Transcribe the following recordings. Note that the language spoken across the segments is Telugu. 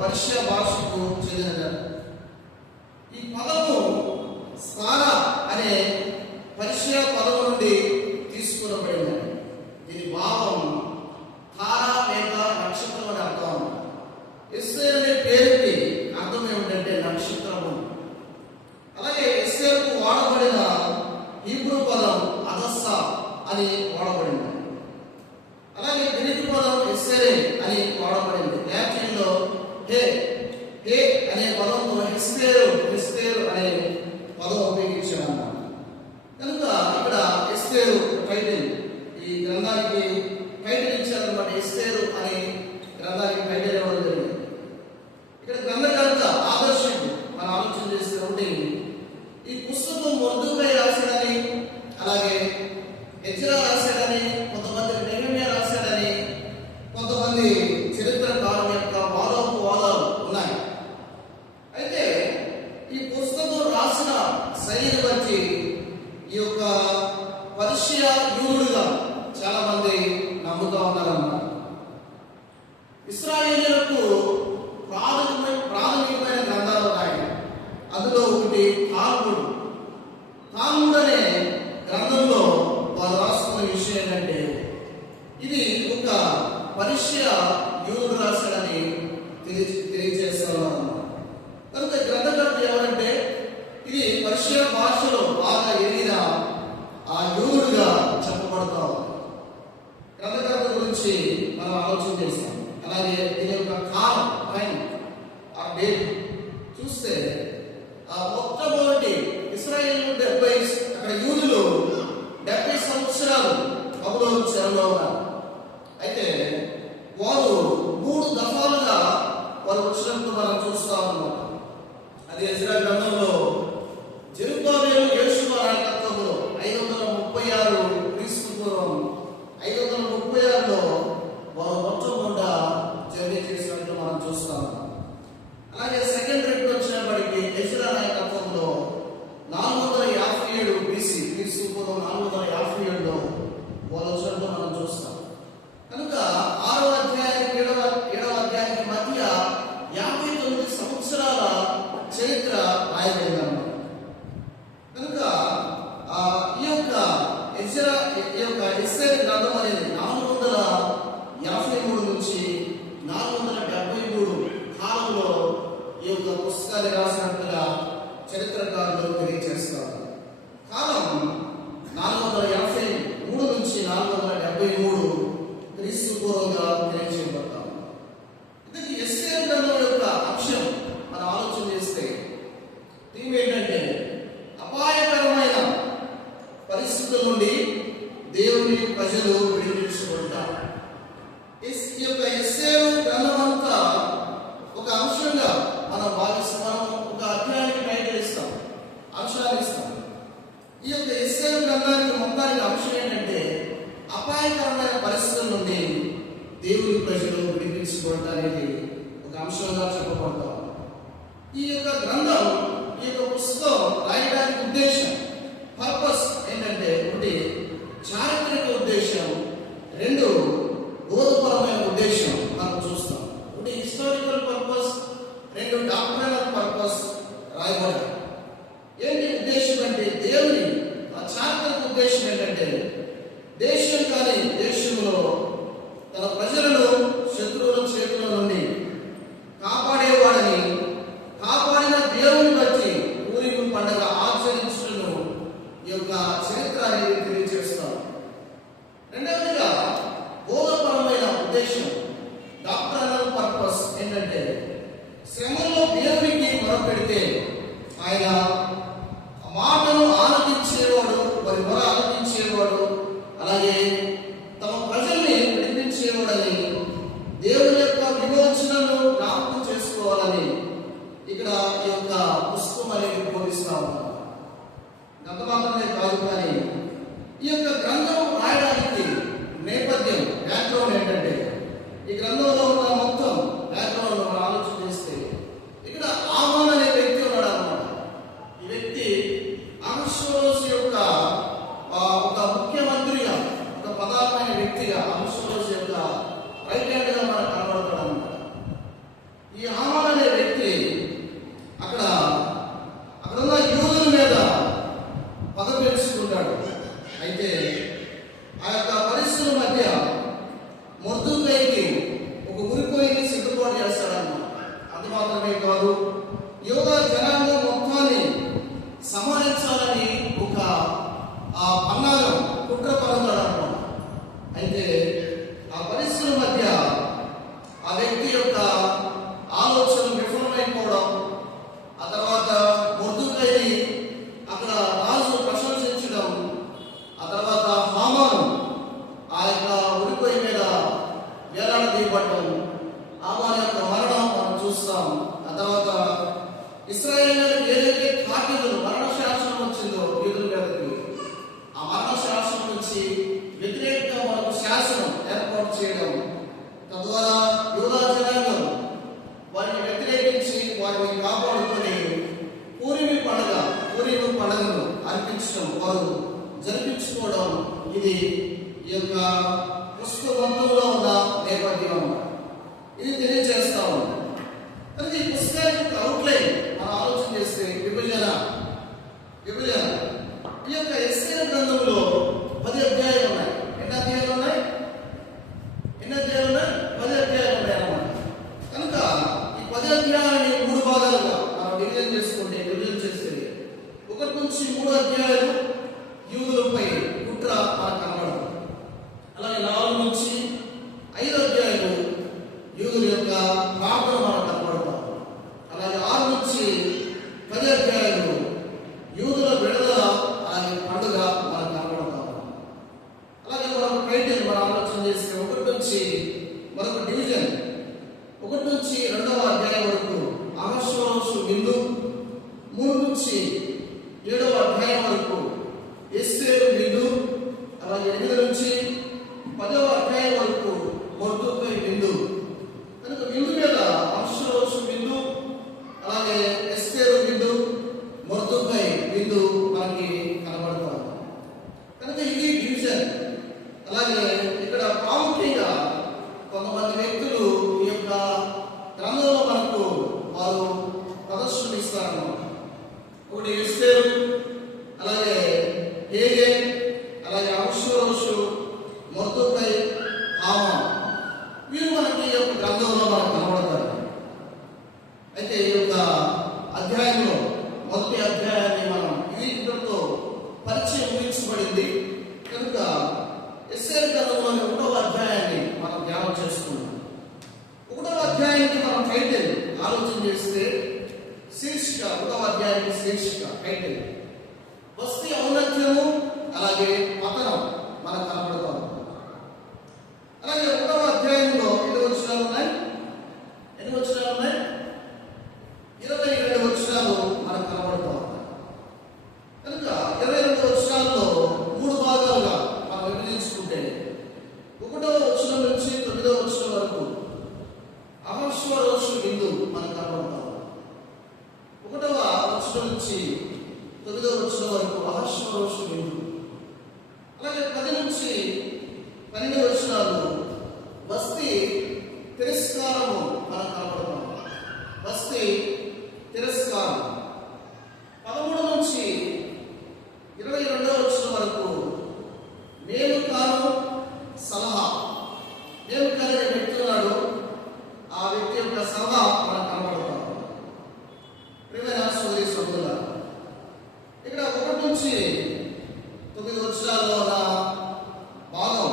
పర్షియా భాషకు చెందినది. ఈ పదము స్తారా అనే పర్షియా పదము నుండి తీసుకునబడింది. దీని భావం తారా లేక నక్షత్రం అని అర్థం. ఎస్తేరు అనే పేరుకి అర్థం ఏమిటంటే నక్షత్రము. అలాగే ఎస్తేరుకు వాడబడిన హీబ్రూ పదం అదస్సా అని వాడబడింది. అలాగే గ్రీకు పదం ఎస్సెరే అని వాడబడింది. లాటిన్లో హే హే అనే పదంతో ఎస్తేరు అనే పదం ఉపయోగించామన్నమాట. కనుక ఇక్కడ ఎస్తేరు టైటిల్, ఈ గ్రంథానికి టైటిల్ ఇచ్చారన్నమాట. ఎస్తేరు అనే గ్రంథానికి టైటిల్ ఇవ్వడం జరిగింది. ఇక్కడ గ్రంథకర్త ఆదర్శకుడు మనం ఆలోచన చేస్తే ఒకటి, ఈ పుస్తకం మొర్దెకై రాశాడని, అలాగే ఎజ్రా రాశాడని, కొంతమంది నెహెమ్యా రాశాడని, కొంతమంది చరిత్రకారుల యొక్క వాదోపవాదాలు ఉన్నాయి. అయితే ఈ పుస్తకం రాసిన శైలిని బట్టి ఈ యొక్క పర్షియా యూదుడుగా చాలా మంది నమ్ముతా ఉన్నారన్నమాట. ఇశ్రాయేలీయులకు ప్రాథమికమైన గ్రంథాలు ఉన్నాయి. అందులో ఒకటి తాల్ముడ్. తాల్ముడ్ అనే గ్రంథంలో వారు రాసుకున్న విషయం ఏంటంటే, ఇది ఒక పర్షియా యూదుడు రాశాడని తెలియజేస్తున్నారు. కనుక గ్రంథకర్త ఎవరంటే, ఇది పర్షియా భాషలో బాగా ఎదిగిన ఆ యూదుడుగా చెప్పబడతాం. గ్రంథకర్త గురించి మనం ఆలోచన చేస్తాం. అలాగే దీని యొక్క కాలం, టైం, ఆ డేట్ చూస్తే మొట్టమొదటి ఇశ్రాయేలు అక్కడ యూదులు 70 సంవత్సరాలు బబులోను చెరలో ఉన్నారు. అయితే వారు 3 దఫాలుగా వారు వచ్చినట్టు మనం చూస్తా ఉన్నాం. అది ఎజ్రా గ్రంథంలో జెరుబ్బాబెలు యేషువ నాయకత్వంలో 536 క్రీస్తు పూర్వం 536లో వారు మొట్టమొదట జర్నీ చేసినట్టు మనం చూస్తాం. అలాగే సెకండ్ రిట్ వచ్చినప్పటికీ ఎజ్రా నాయకత్వంలో 457 BC క్రీస్తు పూర్వం 457లో వారు వచ్చినట్టు మనం చూస్తాం. కనుక 6వ అధ్యాయానికి 7వ అధ్యాయానికి మధ్య 59 సంవత్సరాల చరిత్ర రాయబడిందన్నమాట. కనుక ఈ యొక్క ఎస్సేరు గ్రంథం అనేది 453 నుంచి 473 కాలంలో ఈ యొక్క పుస్తకాన్ని రాసినట్టుగా చరిత్రకారులు తెలియజేస్తారు. కాలం 483 నుంచి 473 క్రీస్తు పూర్వంగా తెలియజేయబడతాం. ఇది ఎస్సేరు గ్రంథం యొక్క అంశం మనం ఆలోచన చేస్తే థీమ్ ఏంటంటే, అపాయకరమైన పరిస్థితుల నుండి దేవుని ప్రజలు విడిపించుకుంటారు. ఈ యొక్క ఎస్సేరు గ్రంథం అంతా ఒక అంశంగా మనం భావిస్తాం. ఒక అధ్యాయానికి టైటిల్ ఇస్తాం, అంశాలు ఇస్తాం. ఈ యొక్క ఎస్సేరు గ్రంథానికి మొత్తానికి అంశం ఏంటంటే, అపాయకరమైన పరిస్థితుల నుండి దేవుని ప్రజలు విడిపించుకోవడం అనేది ఒక అంశంగా చెప్పబడతాం. ఈ యొక్క గ్రంథం, ఈ యొక్క పుస్తకం రాయడానికి ఉద్దేశం, పర్పస్ ఏంటంటే, ఒకటి చారిత్రక ఉద్దేశం, 2 బోధపరమైన ఉద్దేశం మనం చూస్తాం. ఒకటి హిస్టారికల్ పర్పస్, 2 డాక్టరల్ పర్పస్ రాయబడి. ఏంటి ఉద్దేశం అంటే, దేవుని చారిత్రక ఉద్దేశం ఏంటంటే, దేశం కానీ దేశంలో తన ప్రజలను శత్రువుల చేతుల నుండి కాపాడేవాడని, కాపాడిన దేవుని బట్టి ఊరికి పండుగ ఆచరించడం ఈ యొక్క చరిత్ర అనేది తెలియజేస్తాం. రెండవదిగా బోధపరమైన ఉద్దేశం, డాక్టరల్ పర్పస్ ఏంటంటే, శ్రమల్లో దేవునికి మొరపెడితే ఆయన మాటను ఆనందించేవాడు, వారి మొర ఆనందించేవాడు, అలాగే తమ ప్రజల్ని విడిపించేవాడని, దేవుని యొక్క విమోచనను జ్ఞాపకం చేసుకోవాలని ఇక్కడ ఈ యొక్క పుస్తకం అనేది బోధిస్తా ఉన్నాం. గత మాత్రమే కాదు, కానీ ఈ యొక్క గ్రంథం రాయడానికి నేపథ్యం, బ్యాక్గ్రౌండ్ ఏంటంటే, ఈ గ్రంథంలో ఉన్న మొత్తం బ్యాక్గ్రౌండ్ మనం ఆలోచన చేస్తే, ఇక్కడ ఆమాన్ అనే వ్యక్తి ఉన్నాడు అన్నమాట. ఈ వ్యక్తి అహష్వేరోషు యొక్క ఒక ముఖ్యమంత్రిగా, ఒక ప్రధానమైన వ్యక్తిగా, అహష్వేరోషు యొక్క రైట్ హ్యాండ్ గా మనకు కనబడతాడు అన్నమాట. ఈ ఆమాన్ వ్యక్తి యొక్క ఆలోచన విఫలమైపోవడం, ఆ తర్వాత మొర్దుకైని అక్కడ రాజు ప్రశంసించడం, ఆ తర్వాత హామాను ఆ యొక్క ఉరికొయ్య మీద వేలాడదీయబడటం, హామాను యొక్క మరణం మనం చూస్తాం. ఆ తర్వాత ఇశ్రాయేలీయులకు ఏదైతే తాకీదులు మరణ శాసనం వచ్చిందో యూదుల మీదకి, ఆ మరణ శాసనం నుంచి వ్యతిరేకంగా మనకు శాసనం ఏర్పాటు చేయడం, తద్వారా యూదా జనాంగం వారిని వ్యతిరేకించి వారిని కాపాడుకొని పూరిమి పండుగను అర్పించడం, వారు జరిపించుకోవడం, ఇది ఈ యొక్క పుస్తకంలో ఉన్న నేపథ్యం. ఇది తెలియజేస్తాము. కానీ ఈ పుస్తకానికి అవుట్లైన్ మనం ఆలోచన చేస్తే విభజన ఈ యొక్క యెషయా గ్రంథంలో 10 అధ్యాయాలు ఉన్నాయి. ఎన్ని అధ్యాయాలు ఉన్నాయి? 10 అధ్యాయాలు ఉన్నాయి అన్నమాట. కనుక ఈ 10 అధ్యాయాన్ని 3 భాగాలుగా మనం డివిజన్ చేస్తే 1 నుంచి 3 అధ్యాయాలు యూదులపై కుట్ర మనకు కనబడుతుంది. అలాగే 4 నుంచి 5 అధ్యాయాలు యూదుల యొక్క ప్రార్థన మనకు కనబడతాం. అలాగే 6 నుంచి 10 అధ్యాయాలు యూదుల విడుదల, అలాగే పండుగ మనకు కనబడతాం. అలాగే మనం టైటిల్ మనం ఆలోచన చేస్తే 1 నుంచి మరొక డివిజన్ 1 నుంచి 2వ అధ్యాయం వరకు అహష్వేరోషు విందు, 3 నుంచి 7వ అధ్యాయం వరకు ఎస్తేరు విందు, అలాగే 8 నుంచి 10వ అధ్యాయం వరకు మొర్దుకై విందు. కనుక విందు మీద అహష్వేరోషు విందు, అలాగే ఎస్తేరు విందు, మొర్దుకై విందు మనకి కనబడతారు. కనుక ఇది డివిజన్. అలాగే ఇక్కడ ప్రాముఖ్యంగా కొంతమంది వ్యక్తులు ఈ యొక్క గ్రంథంలో మనకు వారు ప్రదర్శన ఇస్తారన్నమాట. ఒకటి ఎస్తేరు, అలాగే హేగే, అలాగే అహష్వేరోషు, మొర్దుకై, హామాను. వీరు మనకి ఈ యొక్క గ్రంథంలో మనకు కనబడతారు. అయితే ఈ యొక్క అధ్యాయంలో మొదటి అధ్యాయాన్ని మనం ఇంతటితో పరిచయం ముగించబడింది. కనుక యెషయా గ్రంథంలోని 1వ అధ్యాయాన్ని మనం ధ్యానం చేసుకున్నాం. 1వ అధ్యాయానికి మనం టైటిల్ ఆలోచన చేస్తే శీర్షిక, 1వ అధ్యాయానికి శీర్షిక టైటిల్ వస్తీ ఔన్నత్యము, అలాగే పతనం మనకు కనబడతాం. అలాగే 1వ అధ్యాయంలో ఎన్ని వచనాలు ఉన్నాయి? 22 వచనాలు మనకు కనబడతాం. కనుక 22 వచనాల్లో 3 భాగాలుగా మనం విభజించుకుంటే 1వ వచనం నుంచి 9వ వచనం వరకు అహష్వేరోషు విందు మనకు కనబడతాం. 1వ వచనం నుంచి 9వ వచనం వరకు అహష్వేరోషు విందు. అలాగే 10 నుంచి 12 వచనాలు బస్తీ తిరస్కారము మనకు కనబడతాం. బస్తీ తిరస్కారం. 13 నుంచి 22వ వచనం వరకు మేలుకాను సలహా. మేలుకాను అనే వ్యక్తి ఉన్నాడు, ఆ వ్యక్తి యొక్క సలహా మనకు కనబడతాం. ప్రియమైన సోదరీ సోదరులారా, ఇక్కడ 1 నుంచి 9 వచనాల్లో ఉన్న భాగం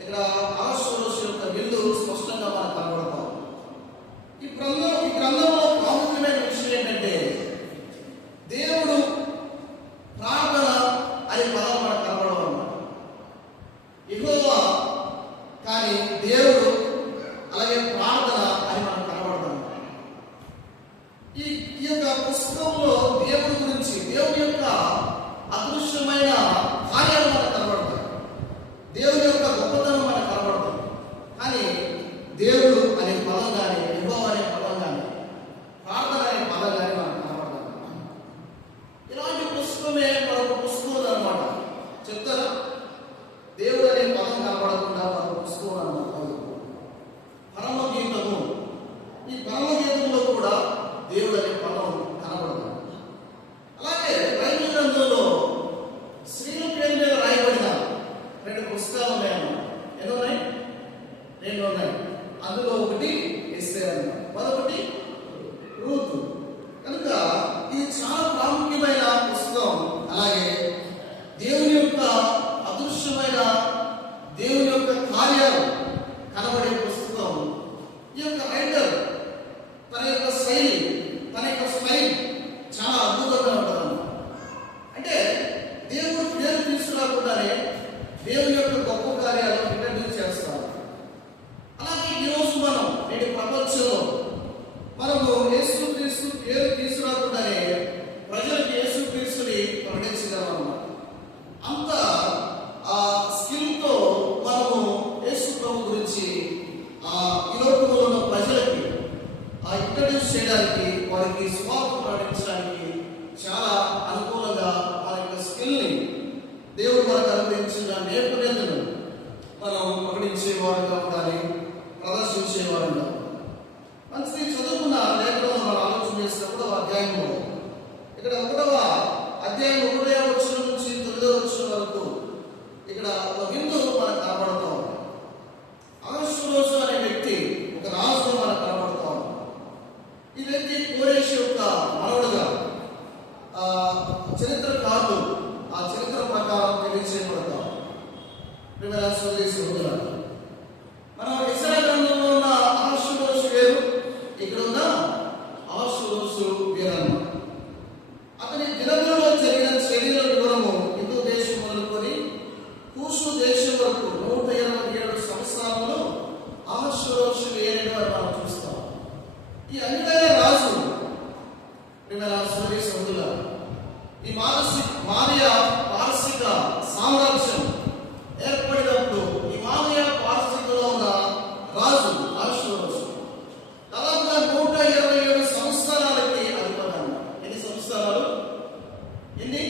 ఇక్కడ అహష్వేరోషు యొక్క విందు స్పష్టంగా మనకు కనబడతాం. ఈ గ్రంథంలో ప్రాముఖ్యమైన విషయం ఏంటంటే దేవుడు ప్రార్థన అనే పదం మనకు కనబడవన్నమాట. యెహోవా కానీ దేవుడు, అలాగే ప్రార్థన అని మనకు కనబడతాం. ఈ యొక్క పుస్తకంలో దేవుడి గురించి, దేవుని యొక్క అదృశ్యమైన కార్యాలు మనకు కనబడతాయి. దేవుని యొక్క గొప్పతనం మనకు కనబడతాయి. కానీ దేవుడు అనే పదం కానీ, యెహోవా అనే పదం కానీ, ప్రార్థన అనే పదం కానీ మనకు కనబడతాయి. ఇలాంటి పుస్తకమే మరొక పుస్తకం అన్నమాట. చెప్తారా? దేవుడు అనే పదం కనబడకుండా మరొక పుస్తకం అన్నమాట. పరమగీతము. ఈ పరమగీతంలో కూడా దేవుడు అనే పదం కనబడదు. అలాగే బైబిల్ గ్రంథంలో స్త్రీల పేరు మీద రాయబడిన 2 పుస్తకాలు ఉన్నాయన్నమాట. ఎన్ని ఉన్నాయి? 2 ఉన్నాయి. అందులో ఒకటి ఎస్తేరు అన్నమాట, మరొకటి రూతు. కనుక ఇది చాలా ప్రాముఖ్యమైన పుస్తకం. అలాగే దేవుని యొక్క అదృశ్యమైన దేవుని యొక్క కార్యాలు కనబడే పుస్తకం మంచిది చదువుకున్న లేఖనంలో మనం ఆలోచన చేసినప్పుడు అధ్యాయంలో ఇక్కడ 1వ అధ్యాయం 1వ వచనం నుంచి 9వ వచనం వరకు ఇక్కడ ఒక విందు మనకు కనబడుతూ ఉంది. అహష్వేరోషు అనే వ్యక్తి ఒక రాజు మనకు కనబడుతూ ఉంది. ఈ వ్యక్తి కోరేషు యొక్క మనవడుగా చరిత్రకారులు ఆ చరిత్ర ప్రకారం తెలియజేయబడతాం. మనం ఇశ్రాయేలు గ్రంథంలో ఉన్న అహష్వేరోషు వేరు, ఇక్కడ ఉన్న అహష్వేరోషు వేరన్నమాట. అతని దినములలో జరిగిన చర్యల వివరము హిందూ దేశం మొదలుకొని కూషు దేశం వరకు 187 సంవత్సరాలలో అహష్వేరోషు వేరే మనం చూస్తాం. ఈ అన్నిటైన రాజు ఈ మాదీయ పారసిక సామ్రాజ్యం ఏర్పడినప్పుడు ఈ మాదీయ పారసికలో ఉన్న రాజు అహష్వేరోషు దాదాపుగా 127 సంవత్సరాలకి అధిపతి అన్నమాట. ఎన్ని సంవత్సరాలు? ఎన్ని?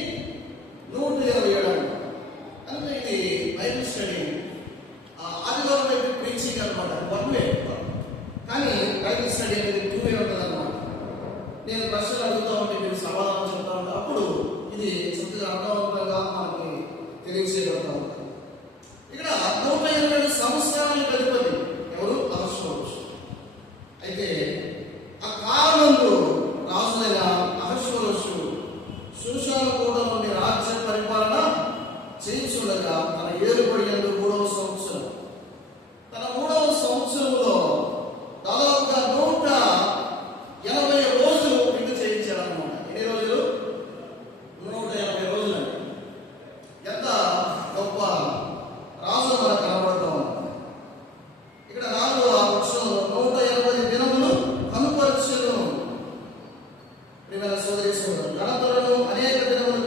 127 అంటే ఇది బైబిల్ స్టడీ ఆదివారం అయితే ప్రీచింగ్ అనమాట, 1 వే. కానీ బైబిల్ స్టడీ అనేది 2 వే ఉంటుంది అనమాట. నేను ప్రశ్నలు అడుగుతా ఉంటే మీరు సమాధానం చెప్తా ఉంటే అప్పుడు ఇది చక్కగా అర్థవంతంగా మనకి తెలియజేయబడతా ఉంటుంది. ఇక్కడ 127 సంవత్సరాలకు అధిపతి ఎవరు? అహష్వేరోషు. అయితే ఆ కాలంలో రాజులైన అహష్వేరోషు షూషాను కూడా నుండి రాజ్య పరిపాలన చేయించుండగా తన ఏలుబడి యందు 3వ సంవత్సరం, తన 3వ సంవత్సరంలో దాదాపుగా 180 రోజులు విందు చేయించాడు అన్నమాట. ఎన్ని రోజులు? 180 రోజులు. అండి ఎంత గొప్ప రాజు మనకు కనబడుతూ ఉంది. ఇక్కడ 4వ వచనంలో 180 దినములు కనుపరచును ప్రియమైన సోదరీ సోదరులు, అనంతరము అనేక దినములు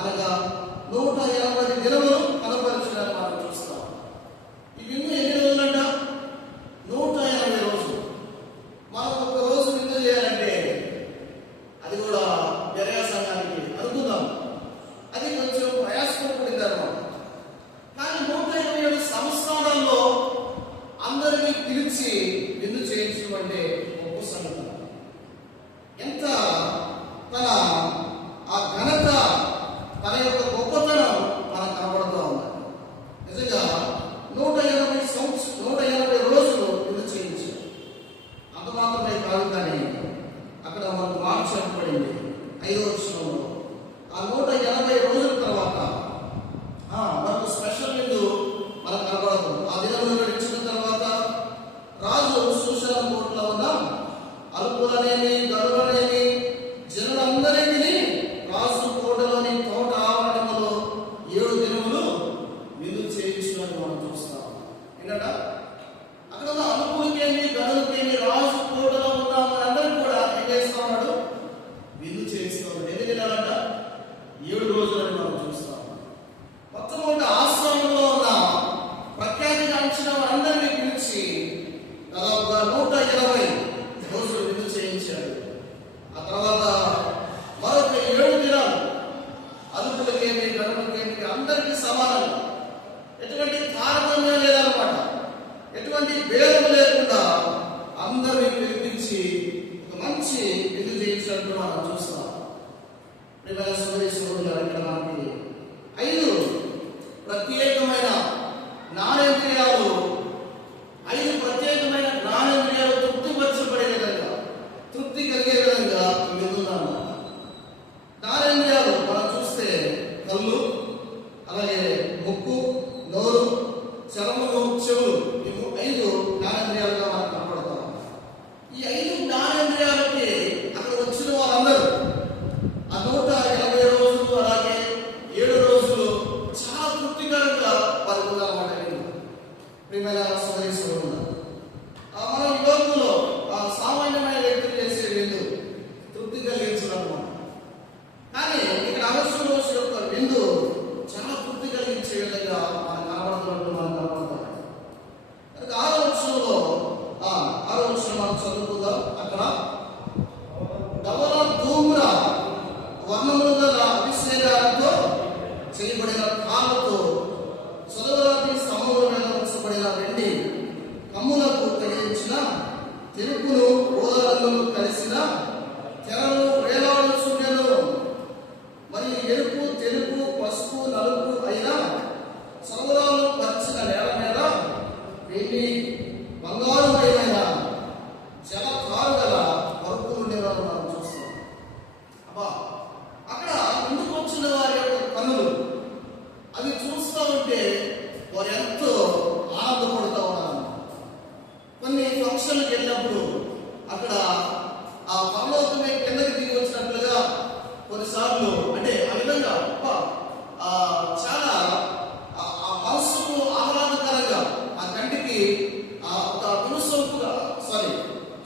అనగా 180 దినములు కనపరచడానికి మనం చూస్తాం. ఈ విందు ఎన్ని రోజులంట? 180 రోజులు. మనం ఒక రోజు విందు చేయాలంటే అది కూడా ప్రయాసానికి అనుకుందాం, అది కొంచెం ప్రయాసంతో కూడింది అన్నమాట. కానీ 127 సంవత్సరాలలో అందరినీ పిలిచి విందు చేయించడం అంటే గొప్ప సంగతి. ఎంత తన ఆ ఘనత, తన యొక్క గొప్పతనం మనకు కనబడుతూ ఉంది. నిజంగా 180 రోజులు విందు చేయించారు. అంత మాత్రమే కాదు, కానీ అక్కడ మనకు మాట చెప్పబడింది 5వ వచనంలో ఆ 180 రోజుల తర్వాత మనకు స్పెషల్ విందు మనకు కనబడుతుంది. ఆ దినములు గడిచిన తర్వాత రాజు షూషాను కోటలో ఉన్న అల్పులనేమి గరులనేమి జనులందరికీ రాజు కోటలోని తోట ఆవరణలో 7 దినములు విందు చేయించడానికి మనం చూస్తాం. ఏంటంట? అక్కడ ఉన్న అల్పులకేమి గరులకేమి రాజు కోటలో ఉన్న అందరికీ కూడా ఏం చేస్తా ఉన్నాడు? విందు చేయిస్తూ ఉన్నాడు. ఎన్ని దినాలంట? 7 రోజులని మనం చూస్తాం. మొత్తం ఒక ఆశ్రమంలో ఉన్న ప్రఖ్యాతిగాంచిన అందరినీ పిలిచి దాదాపుగా 180 రోజులు విందు చేయించాడు. ఆ తర్వాత మరొక 7 దినాలు అదుపులకేమి గరులకేమి అందరికీ సమానం, ఎటువంటి తారతమ్యం లేదన్నమాట, ఎటువంటి భేదం లేకుండా అందరినీ పిలిపించి ఒక మంచి విందు చేయించినట్టు మనం చూస్తాం. ప్రియమైన సోదరీ సోదరులు, ఇక్కడ మనకి 5 ప్రత్యేకమైన జ్ఞానేంద్రియాలు, 5 ప్రత్యేకమైన జ్ఞానేంద్రియాలు తృప్తిపరచబడే విధంగా, తృప్తి కలిగే విధంగా విందున్నాము. జ్ఞానేంద్రియాలు మనం చూస్తే కళ్ళు, అలాగే ముక్కు, నోరు, చర్మము, చెవులు, ఈ 5 జ్ఞానేంద్రియాలుగా మనకు కనపడతాం. ఈ 5 జ్ఞానేంద్రియాలకి అక్కడ వచ్చిన వాళ్ళందరూ ఫంక్షన్కి వెళ్ళినప్పుడు అక్కడ ఆ పరలోకమే కిందకి దిగి వచ్చినట్లుగా కొన్నిసార్లు అంటే ఆ విధంగా చాలా ఆ మనసుకు ఆహ్లాదకరంగా ఆ కంటికి ఒక వినుసొంపుగా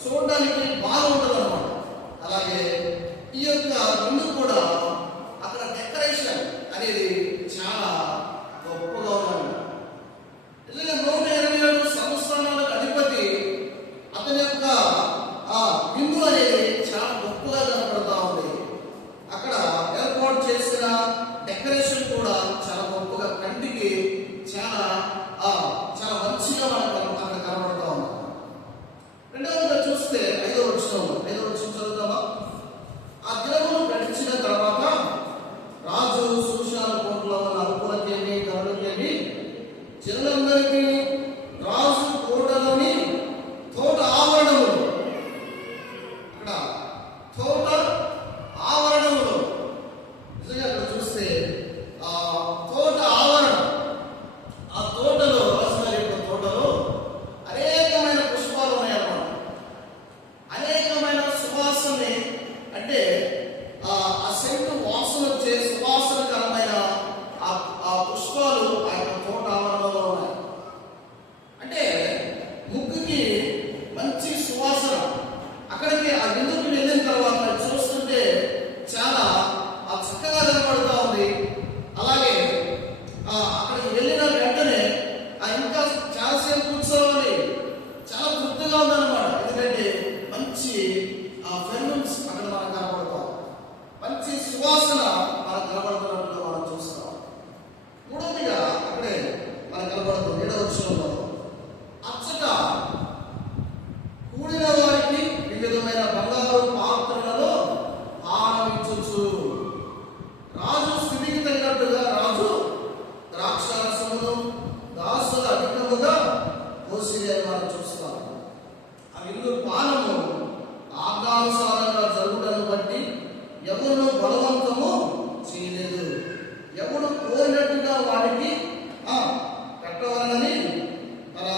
చూడడానికి బాగుంటుంది అన్నమాట. అలాగే ఈ యొక్క ముందు కూడా అక్కడ డెకరేషన్ అనేది చాలా గొప్పగా ఉంది. నిజంగా 127 సంస్థానాలకు అధిపతి అతని యొక్క విందు అనేది చాలా గొప్పగా కనపడతా ఉంది. అక్కడ ఏర్పాటు చేసిన డెకరేషన్ కూడా చాలా గొప్పగా కంటికి చాలా చాలా మంచిగా మనకు అక్కడ కనబడతా ఉంది. రెండవదిగా చూస్తే 5వ వచనం చదువుతామా? ఆ దినములు గడిచిన తర్వాత రాజు సూషాను కోటలో ఉన్న అల్పులకేమి గనులకేమి జనులందరికీ రాజు కోటలోని తోట ఆవరణములు, అక్కడ తోట ఆవరణములు నిజంగా అక్కడ చూస్తే ఆ తోట ఆవరణ, ఆ తోటలో రాజుగారి యొక్క తోటలో అనేకమైన పుష్పాలు ఉన్నాయన్నమాట. అనేకమైన సువాసనని అంటే ఆ సెంటు వాసన వచ్చే సువాసనకరమైన ఆ పుష్పాలు ఆ యొక్క తోట ఆవరణలో ఉన్నాయి. అంటే ముగ్గుకి మంచి సువాసన. అక్కడికి ఆ విందుకు వెళ్ళిన తర్వాత చూస్తుంటే చాలా చక్కగా కనబడుతూ ఉంది. అలాగే అక్కడికి వెళ్ళిన వెంటనే ఇంకా చాలాసేపు కూర్చోవాలి, చాలా తృప్తిగా ఉందన్నమాట. ఎందుకంటే మంచి ఫెర్మెంట్స్ అక్కడ మనకు కనబడతాం, మంచి సువాసన మనకు కనబడుతున్నట్లు మనం చూస్తాం. మూడవదిగా అక్కడే మనకు కనబడుతుంది 7వ వచనంలో అచ్చట కూడిన వారికి వివిధమైన బంగారు పాత్రలలో ఆనందించు. రాజు స్థితికి తగినట్టుగా రాజు ద్రాక్షారసమును దాసులు అధికముగా పోసిరి అని మనం చూస్తాం. ఆ విందు పానము ఆజ్ఞానుసారంగా జరుగుటను బట్టి ఎవరు బలవంతము చేయలేదు. ఎవడు కోరినట్టుగా వాడికి పెట్టవాలని తన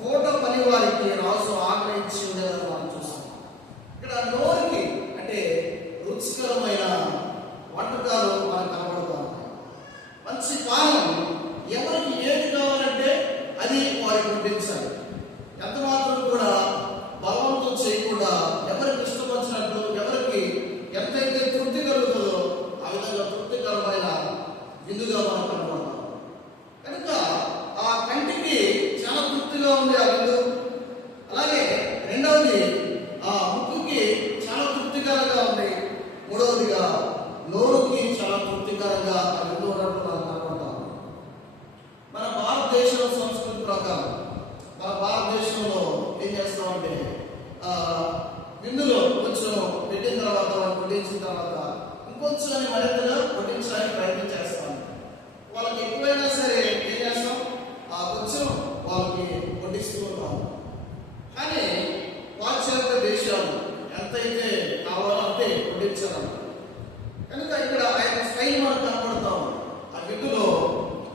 కోట పని వారికి రాజు ఆగ్రహించి ఉండేదని మనం చూస్తాం. ఇక్కడ నోరికి అంటే రుచికరమైన వంటకాలు మనకు కనబడుతూ ఉంటాయి. మంచి పానం ఎవరికి ఏది కావాలంటే అది వారికి వడ్డించాలి. ఎంత మాత్రం కూడా బలవంతం చేయకుండా ఎవరికి ఇష్టం వచ్చినట్లు ఎవరికి ఎంతైతే తృప్తి కలుగుతుందో ఆ విధంగా తృప్తికరమైన విందుగా మనం కనబడతాం. కనుక ఆ కంటికి చాలా తృప్తిగా ఉంది ఆ విందు. అలాగే రెండవది ఆ ముక్కుకి చాలా తృప్తికరంగా ఉంది. మూడవదిగా నోరుకి చాలా తృప్తికరంగా ఆ విందు ఉన్నట్టు మనం కనబడతాం. మన భారతదేశం సంస్కృతి ప్రకారం మన భారతదేశంలో ఏం చేస్తామంటే విందులో కొంచెం పెట్టిన తర్వాత వడ్డించిన తర్వాత ఇంకొంచెం మరింతగా వడ్డించడానికి ప్రయత్నం చేస్తాం. వాళ్ళకి ఎక్కువైనా సరే ఏం చేస్తాం, కొంచెం వాళ్ళకి వడ్డిస్తూ ఉంటాం. కానీ పాశ్చాత్య దేశాలు ఎంతైతే కావాలో అంతే వడ్డించాలి. కనుక ఇక్కడ ఆయన స్టైల్ మనకు కనపడతాం. ఆ విందులో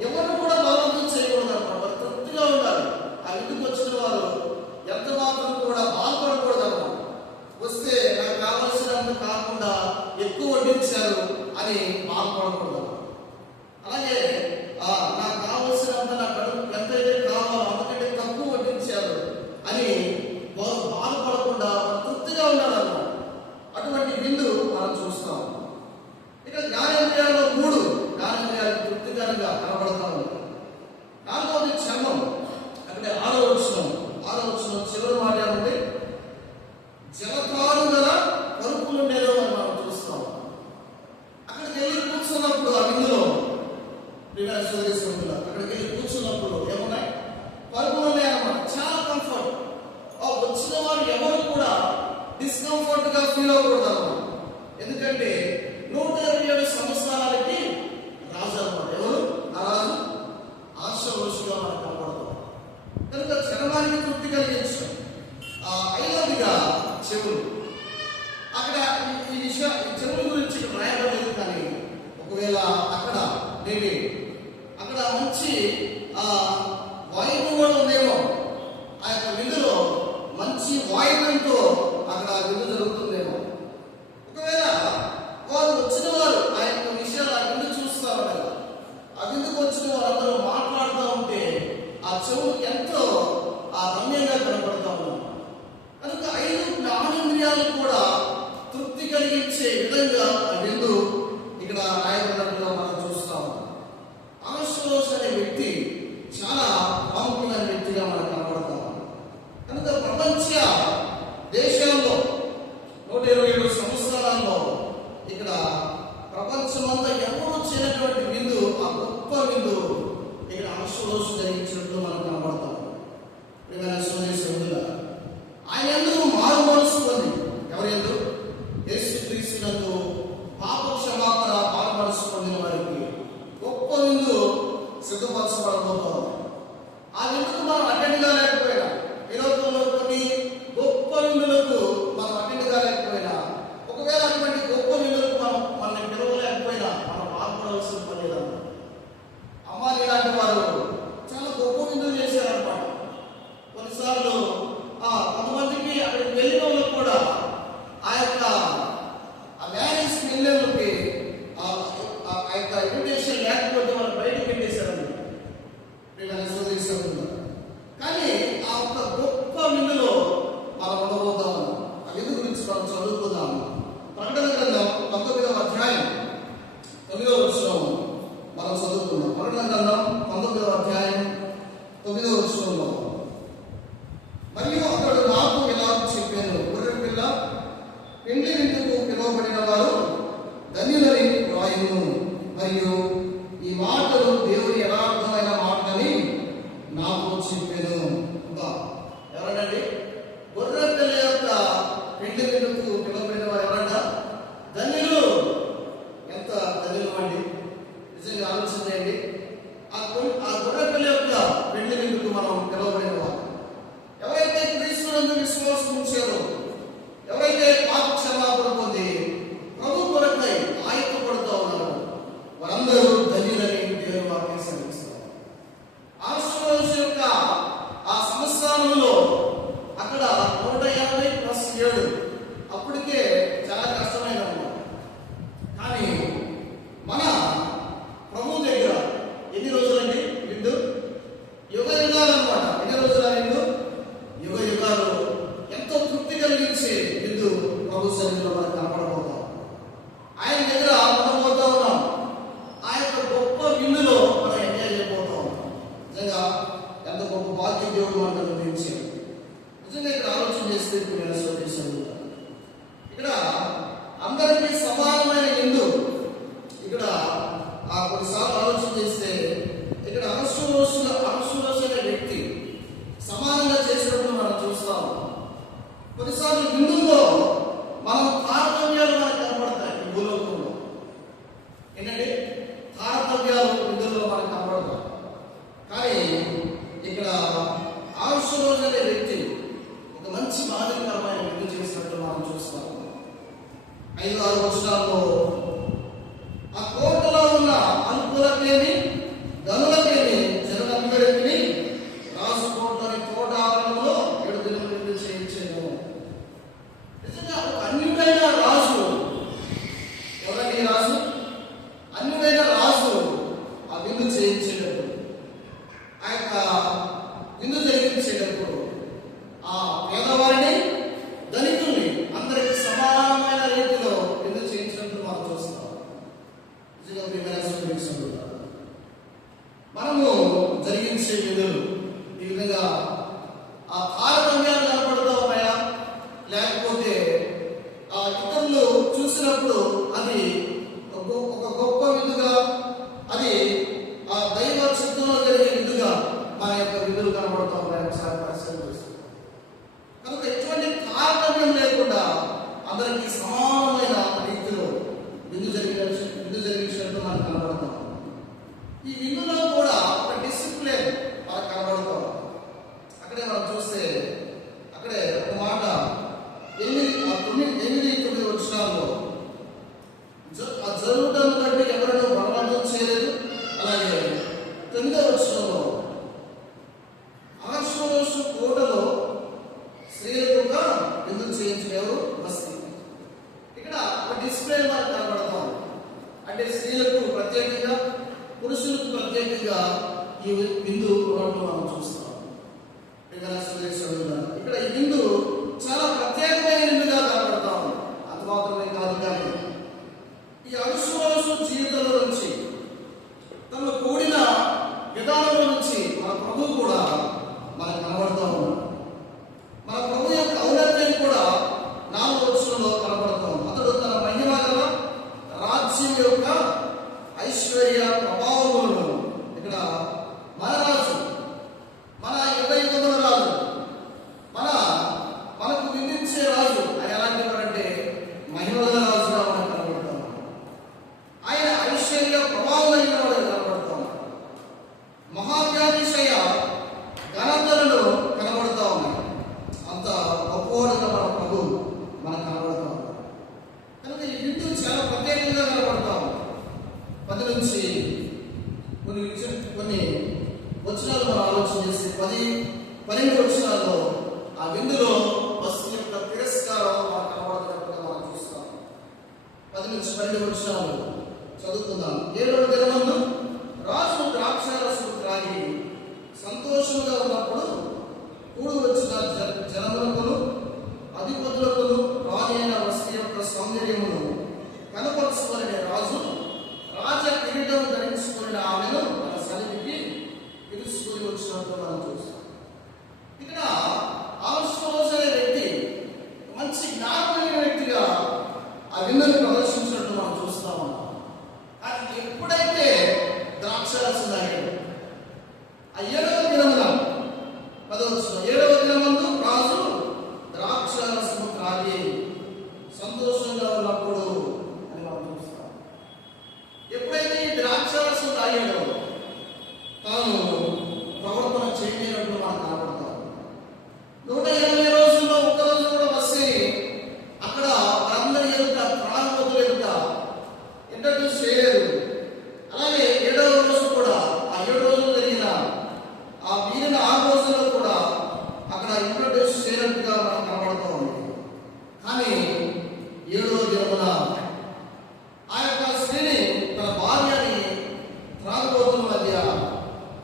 ఎవరు కూడా బలవంతం చేయకూడదు అన్నమాట. తృప్తిగా ఉండాలి. ఆ విందుకు వచ్చిన వారు ఎంత మాత్రం కూడా బాధపడకూడదు అన్నమాట. వస్తే నాకు కావలసినంత కాకుండా ఎక్కువ వడ్డించారు అని బాధపడకూడదు. అలాగే నాకు కావలసినంత నా కడుపు ఎంతైతే కావాలో అంతకంటే తక్కువ వడ్డించారు అని బాధపడకుండా తృప్తిగా ఉండాలన్నమాట. అటువంటి విందు మనం చూస్తాం. ఇక జ్ఞానేంద్రియాల్లో 3 జ్ఞానేంద్రియాలు తృప్తికరంగా కనబడతా ఉంది. 4వది చర్మం. అక్కడే 6వ వచనం చివరి మాట ఏమంటే జలతారు గల పరుపులు ఉండేదో అని మనం చూస్తాం. అక్కడికి వెళ్ళి కూర్చున్నప్పుడు ఆ విందులో అక్కడికి వెళ్ళి కూర్చున్నప్పుడు ఏమున్నాయి, పరుపులు ఉన్నాయన్నమాట. చాలా కంఫర్ట్. వచ్చిన వారు ఎవరు కూడా డిస్కంఫర్ట్ గా ఫీల్ అవ్వకూడదు అన్నమాట. ఎందుకంటే 127 సంవత్సరాలకి రాజు అన్నమాట. ఎవరు ఆ రాజు? ఆశవరుషుగా మనకు కనబడతాం. కనుక చర్మానికి తృప్తి కలిగించడం. 5వదిగా చెవులు. అక్కడ ఈ చెవుల గురించి రాయబడలేదు. కానీ ఒకవేళ అక్కడ మంచి వైపు కూడా ఉందేమో ఆ యొక్క విందులో మంచి వాయిద్యంతో అక్కడ విందు జరుగుతుందేమో. ఒకవేళ వారు వచ్చిన వారు ఆ యొక్క విషయాలు ఆ విందు చూస్తారు కదా, ఆ విందుకు వచ్చిన వారందరూ మాట్లాడుతూ ఉంటే ఆ చెవులకు ఎంతో ఆ రమ్యంగా కనపడతా ఉన్నారు. కనుక 5 జ్ఞానేంద్రియాలు కూడా తృప్తి కలిగించే విధంగా ఆ విందు ఇక్కడ రాయబడినట్టుగా మనం చూస్తాము. ఆశ్వరోష్ అనే వ్యక్తి చాలా ప్రాముఖ్యమైన వ్యక్తిగా మనకు కనబడతాం. కనుక ప్రపంచ దేశాల్లో 127 సంవత్సరాల్లో ఇక్కడ ప్రపంచమంతా ఎవరు చేయనటువంటి విందు, ఆ గొప్ప విందు ఇక్కడ ఆశ్వరోష్ జరిగించినట్లు మనం కనబడతాం. ఆయన ఎందుకు మారు మనసు పొంది, ఎవరెందు యేసుక్రీస్తునందు పాప క్షమాపణ మారు మనసు పొందిన వారికి గొప్ప విందు సిద్ధపరచబడబోతోంది. ఆ విందుకు మనం అటెండ్ కాలేకపోయినా, ఈరోజులో కొన్ని గొప్ప విందులకు మనం అటెండ్ కాలేకపోయినా, ఒకవేళ అటువంటి గొప్ప విందులకు మనల్ని పిలవలేకపోయినా మనం బాధపడవలసిన పని లేదన్నమాట. అమ్మాయి లాంటి వారు చాలా గొప్ప విందులు చేశారన్నమాట. కొన్నిసార్లు కొంతమందికి అక్కడికి వెళ్ళిన వాళ్ళకి కూడా ఆ యొక్క మ్యారేజ్ వెళ్ళేళ్ళకి ఆ యొక్క ఇన్విటేషన్ లేకపోతే వాళ్ళు బయటకు పెట్టేశారండి. కానీ ఆ ఒక్క గొప్ప విందులో మనం ఉండబోతాము. ఆ విందు గురించి మనం చదువుకుందాము. ప్రకటన గ్రంథం 19వ అధ్యాయం 9వ వచనం మనం చదువుకుందాం. ప్రకటన గ్రంథం 19వ అధ్యాయం 9వ వచనంలో, మరియు అతడు నాకు ఇలా చెప్పాను, గొర్రె పిల్ల పెండ్లి విందుకు పిలువబడిన వారు ధన్యులని వ్రాయును, మరియు ఈ మాటలు దేవుని యథార్థమైన మాటలని నాకు చెప్పాను. ఎవరండి? గొర్రె పిల్ల యొక్క పెండ్లి విందుకు పిలువబడిన వారు ఎవరంట? ధన్యులు. ఎంత ధన్యులు అండి, నిజంగా ఆలోచన చేయండి. ఆ గొర్రె పిల్ల యొక్క పెండ్లి విందుకు మనం పిలువబడిన వారు ఎవరైతే క్రీస్తునందు విశ్వాసం ఉంచారో, ఎవరైతే పాప క్షమాపణ పొంది ప్రభు కొరకై ఆయత్తపడుతూ ఉన్నారో వారందరూ ధన్యులని దేవుని వాక్యం సెలవిస్తారు. ఆశ్వరోష్ యొక్క ఆ సంవత్సరంలో అక్కడ 150+7 అప్పటికే చాలా కష్టమైన ఉన్నారు. కానీ మన ప్రభు దగ్గర ఎన్ని రోజులండి విందు? యుగ యుగాలు అనమాట. ఎన్ని రోజుల విందు? యుగ యుగాలు ఎంతో తృప్తి కలిగించే విందు ప్రభు సన్నిధిలో మనకు కనపడబోతాం. ఆయన దగ్గర ఉండబోతా ఉన్నాం. ఆ యొక్క గొప్ప విందులో మనం ఎంజాయ్ చేయబోతా ఉన్నాం. నిజంగా ఎంత గొప్ప భాగ్యం దేవుడు మనకు అందించాడు. నిజంగా ఇక్కడ ఆలోచన చేస్తే ఇక్కడ అందరికీ సమానమైన విందు. ఇక్కడ కొన్నిసార్లు ఆలోచన చేస్తే ఇక్కడ ఆశ్వరోష్ అనే వ్యక్తి సమానంగా చేసినప్పుడు మనం చూస్తాం. కొన్నిసార్లు విందుల్లో మనం తారతమ్యాలు మనకు కనబడతాయి. ఈ భూలోకంలో ఏంటంటే తారతమ్యాలు విందుల్లో మనకు కనబడతాయి. కానీ ఇక్కడ ఆశ్వరోష్ అనే వ్యక్తి ఒక మంచి మాదిరికరమైన విందు చేసినట్టు జనములకును అధిపతులకును రాణి అయిన వస్తు యొక్క సౌందర్యమును కనపరుచుకునే రాజు రాజ కిరీటం ధరించుకున్న ఆమెను మన సన్నిధికి పిలుచుకొని వచ్చినట్టు మనం చూస్తాం. ఇక్కడ ఆల్ఫోన్స్ అనే వ్యక్తి మంచి జ్ఞానమైన వ్యక్తిగా ఆ విందును ప్రదర్శించినట్టు మనం చూస్తా ఉన్నాం. అది ఎప్పుడైతే ద్రాక్షారసం తాగాడు, ఆ 7వ దినమున 7వ దినమందు రాజు ద్రాక్షారసము త్రాగి సంతోషంగా ఉన్నప్పుడు అని మనం చూస్తాం. ఎప్పుడైతే ఈ ద్రాక్షారసం తాగాడో తాను ప్రవర్తన చేయలేనట్లు మనం కనపడతాం. 180 రోజుల్లో ఒక్క రోజు కూడా వస్తే అక్కడ వారందరి యొక్క త్రాగుబోతుల యొక్క ఇంట్రడ్యూస్ చేయలేదు. అలాగే 7వ రోజు కూడా ఆ 7 రోజులు జరిగిన ఆ మిగిలిన 6 రోజుల్లో కూడా అక్కడ ఇంట్రడ్యూస్ చేయనట్టుగా మనం కనబడుతూ ఉంది. కానీ 7వ దినమున ఆ యొక్క స్త్రీని తన భార్యని త్రాగుబోతుల మధ్య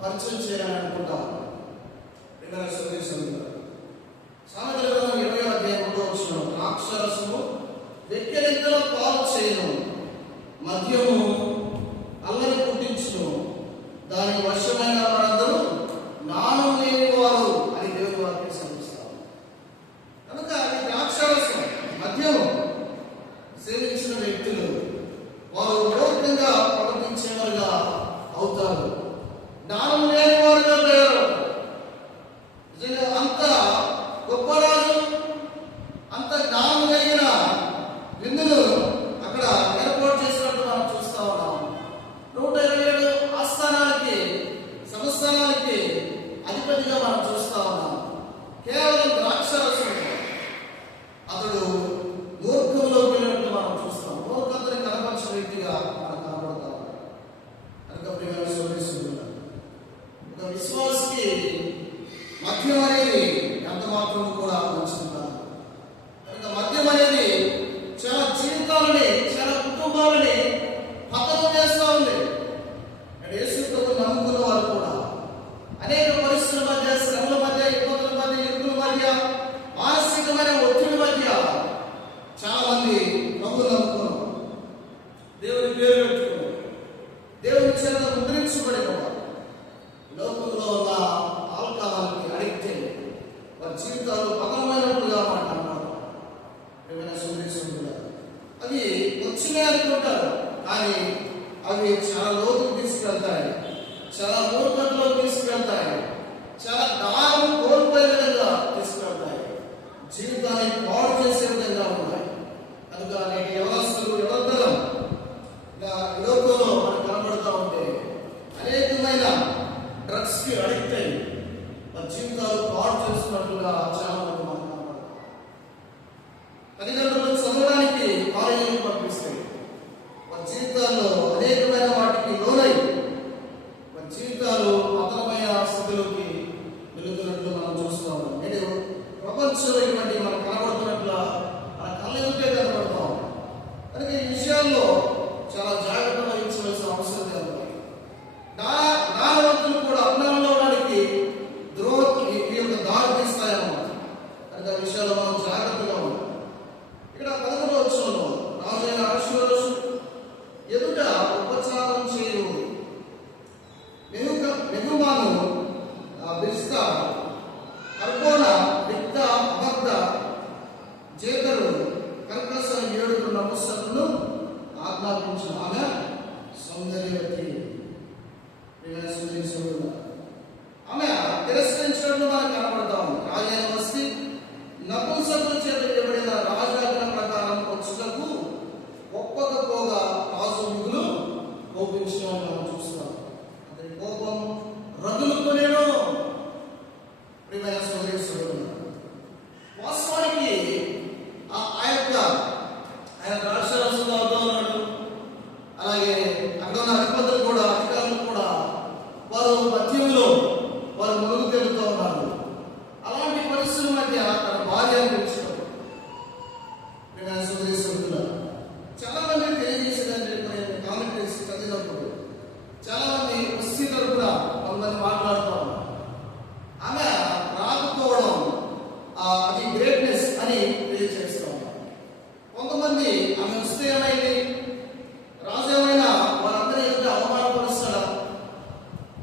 పరిచయం చేయాలని అనుకుంటాం. సామెతల గ్రంథం 20వ అధ్యాయం 1వ వచనం, ద్రాక్షారసము వెక్కిరింతలో పాలు చేయను, మద్యము అల్లరి పుట్టించును, దాని వశమైన వారందరూ జ్ఞానం లేని వారు అని దేవుని వాక్యం సెలవిస్తాం. కనుక ఈ ద్రాక్షారసం మద్యము సేవించిన వ్యక్తులు వారు లోకంగా ప్రవర్తించేవారుగా అవుతారు, జ్ఞానం లేని వారుగా తయారవుతారు. నిజంగా అంత గొప్ప రాజు, అంత జ్ఞానం కలిగిన విందును అక్కడ ఏర్పాటు చేసినట్టు మనం చూస్తా ఉన్నాం. 127 ఆస్థానాలకి సంస్థానాలకి అధిపతిగా మనం చూస్తా ఉన్నాం. కేవలం ద్రాక్షారసం అతడు మూర్ఖంలో వెళ్ళినట్టు మనం చూస్తాం. మూర్ఖతని కనపరిచిన వ్యక్తిగా మనం కనబడతాం. కనుక ప్రియమైన సోదరులారా, ఒక విశ్వాసికి మద్యం అనేది ఎంత మాత్రం కూడా మంచిది కాదు. కనుక మద్యం అనేది చాలా జీవితాలని, చాలా కుటుంబాలని పతనం చేస్తూ ఉంది. యేసు ప్రభువును నమ్ముకున్న వారు కూడా అనేక పరిస్థితుల మధ్య, శ్రమల మధ్య, ఇబ్బందుల మధ్య, ఇరుకుల మధ్య, మానసికమైన ఒత్తిడి మధ్య చాలా మంది ప్రభువును నమ్ముకున్నారు, దేవుని పేరు పెట్టుకున్నారు, దేవుని చేత ముద్రించబడినవారు లోకంలో ఉన్న ఆల్కహాల్కి అడిక్ట్ అయ్యి వారి జీవితాలు పతనమైనట్టుగా మాట్లాడుతున్నారు. అవి వచ్చినాయి అనుకుంటారు, కానీ అవి చాలా లోతుకు తీసుకెళ్తాయి, చాలా మూర్ఖతలో తీసుకెళ్తాయి, చాలా దానం కోల్పోయే విధంగా తీసుకెళ్తాయి, జీవితాన్ని పాడు చేసే విధంగా ఉన్నాయి. కనుక నేటి యవనస్తులు యువతరం లోకంలో మనకు కనబడుతూ ఉంటే అనేకమైన డ్రగ్స్ కి అడిక్ట్ అయ్యి వారి జీవితాలు పాడు చేస్తున్నట్లుగా చాలా మంది మనకు కనబడతారు. తల్లిదండ్రులు చదవడానికి కాలేజీకి పంపిస్తాయి, వారి జీవితాల్లో అనేకమైన వాటికి లోనై వారి జీవితాలు పతనమైన స్థితిలోకి వెళుతున్నట్లు మనం చూస్తూ ఉన్నాం. నేడు ప్రపంచంలో ఇటువంటి మనం కనబడుతున్నట్ల మన కళ్ళ ఎదుటే కనబడతాం. కనుక ఈ విషయాల్లో చాలా జాగ్రత్త వహించవలసిన అవసరం ఉంది. జ్ఞానవంతులు కూడా అజ్ఞానంలో వాడికి ఈ యొక్క దారి తీస్తాయన్నమాట. కనుక ఆ విషయాల్లో మనం జాగ్రత్తగా ఉన్నాం. ఇక్కడ 11వ వచనంలో రాజైన అహష్వేరోషు ఎదుట ఉపచారం చేయు మెహుమాను, బిర్సా, కర్కోన, బిగ్త, అబద్ద, జేతరు, కర్కస 7 నపుంసకులను ఆజ్ఞాపించిన ఆమె సౌందర్యవతి. ఆమె తిరస్కరించినట్లు మనకు కనబడతా ఉంది. రాజైన వస్తీ అది గ్రేట్నెస్ అని తెలియజేస్తూ ఉన్నారు. కొంతమంది ఆమె వస్తే ఏమైంది, రాజు ఏమైనా వారందరి ఎదుట అవమానపరుస్తాడా,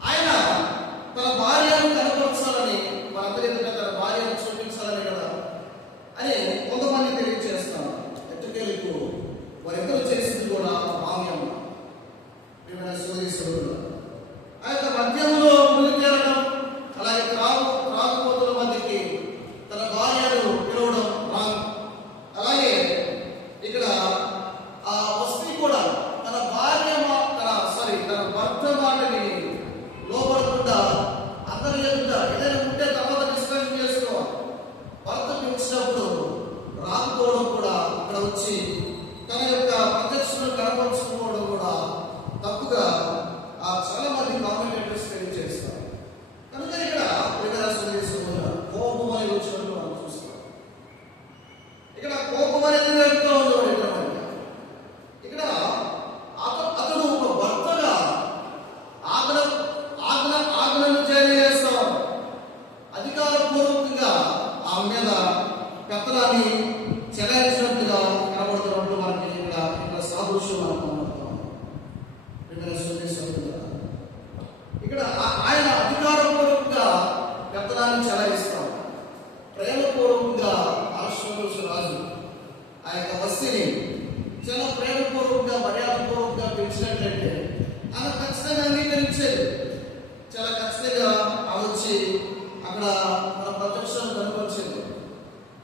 ఆయన తన భార్యను కనపరచాలని, వారందరి ఎదుట తన భార్యను చూపించాలని కదా అని కొంతమంది తెలియజేస్తారు. ఎట్టుకేలకు వారిద్దరూ చేసింది కూడా మామ్యం. ఆ యొక్క మద్యంలో మునిగేరడం, అలాగే త్రాగుబోతుల మధ్యకి తన భార్యను పిలవడం రాంగ్. అలాగే ఇక్కడ ఆ వస్తీ కూడా తన భర్త మాటని లోపడకుండా అందరి ఎదుట ఏదైనా ఉంటే తర్వాత డిస్కషన్ చేసుకోవాలి. భర్త పిలిచినప్పుడు రాకపోవడం కూడా, అక్కడ వచ్చి తన యొక్క ప్రత్యక్షను కనపరుచుకోవడం కూడా తప్పుగా చాలా మంది కామెంటేటర్స్ తెలియజేస్తారు. కనుక ఇక్కడ కోపం అని వచ్చినట్టు మనం చూస్తాం. ఇక్కడ కోపం అనేది వెళ్తూ ఉంది. ఇక్కడ అతడు ఒక భర్తగా ఆజ్ఞను జారీ చేస్తాం, అధికారపూర్వకంగా ఆమె మీద పెత్తనాన్ని చెలాయించినట్టుగా కనబడుతున్నట్టు మనకి ఇక్కడ సాదృశ్యం మనం కనబడతాం. ఇక్కడ ఆయన అధికారపూర్వకంగా పెత్తనాన్ని చెలాయిస్తాం, ప్రేమపూర్వకంగా రాజు ఆ యొక్క వస్తీని చాలా ప్రేమపూర్వకంగా మర్యాదపూర్వకంగా పెంచినట్లయితే ఆమె ఖచ్చితంగా అంగీకరించేది. చాలా ఖచ్చితంగా ఆమె వచ్చి అక్కడ మన ప్రత్యక్షాన్ని కనపరిచేది.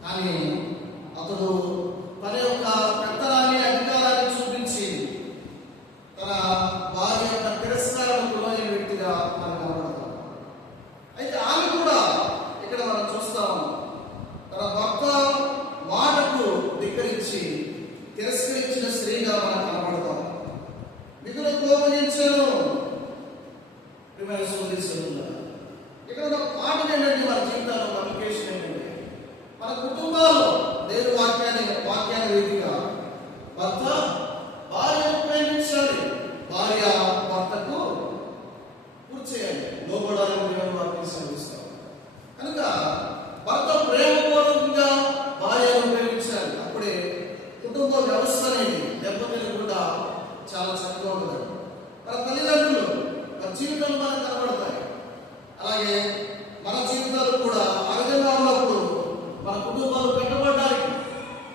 కానీ అతడు తన యొక్క పెత్తనాన్ని, అధికారాన్ని చూపించి తన భార్య యొక్క తిరస్కారానికి గురైన వ్యక్తిగా మనం కనబడతాం. అయితే ఆమె కూడా ఇక్కడ మనం చూస్తాం, తన భర్త మాటకు ధిక్కరించి తిరస్కరించిన స్త్రీగా మనం కనబడతాం. మిగులు కోపగించను. ఇక్కడ ఒక పాఠం ఏంటంటే, మన జీవితాల్లో అప్లికేషన్ ఏంటంటే, మన కుటుంబాల్లో దేవుని వాక్యాన్ని రీతిగా భర్త భార్యను ప్రేమించాలి, భార్య భర్తకు పూర్తి చేయాలి, లోబడాలని దేవుని వాక్యం సెలవిస్తాం. కనుక భర్త ప్రేమపూర్వకంగా భార్యను ప్రేమించాలి. అప్పుడే కుటుంబ వ్యవస్థ అనేది దెబ్బతినకుండా చాలా చక్కగా ఉంటుంది. మన తల్లిదండ్రులు మన జీవితాలు మనకు కనబడతాయి. అలాగే మన జీవితాలు కూడా ఆ విధంగా ఉన్నప్పుడు మన కుటుంబాలు కట్టబడడానికి